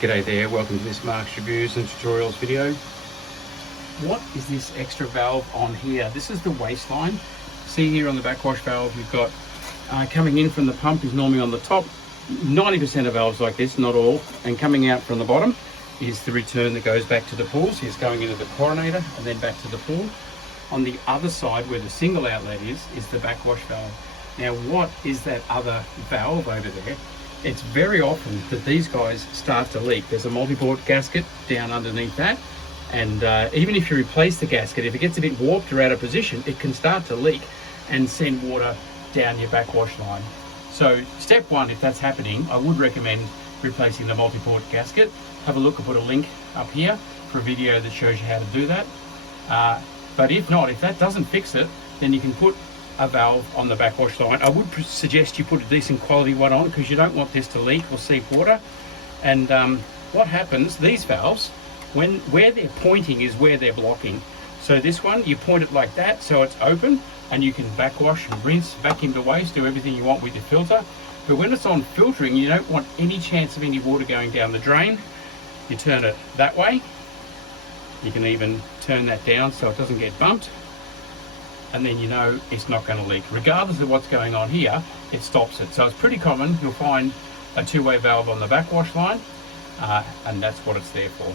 G'day there, welcome to this Mark's Reviews and Tutorials video. What is this extra valve on here? This is the waistline. See here on the backwash valve, you've got coming in from the pump is normally on the top. 90% of valves like this, not all, and coming out from the bottom is the return that goes back to the pool. So it's going into the chlorinator and then back to the pool. On the other side where the single outlet is the backwash valve. Now what is that other valve over there? It's very often that these guys start to leak. There's a multi-port gasket down underneath that, and even if you replace the gasket, if it gets a bit warped or out of position, it can start to leak and send water down your backwash line. So step one, if that's happening, I would recommend replacing the multi-port gasket. Have a look, I'll put a link up here for a video that shows you how to do that. But if not, if that doesn't fix it, then you can put a valve on the backwash line. I would suggest you put a decent quality one on, because you don't want this to leak or seep water. And what happens, these valves, where they're pointing is where they're blocking. So this one, you point it like that so it's open, and you can backwash and rinse, vacuum the waste, do everything you want with your filter. But when it's on filtering, you don't want any chance of any water going down the drain. You turn it that way. You can even turn that down so it doesn't get bumped. And then you know it's not going to leak. Regardless of what's going on here, it stops it. So it's pretty common. You'll find a two-way valve on the backwash line, and that's what it's there for.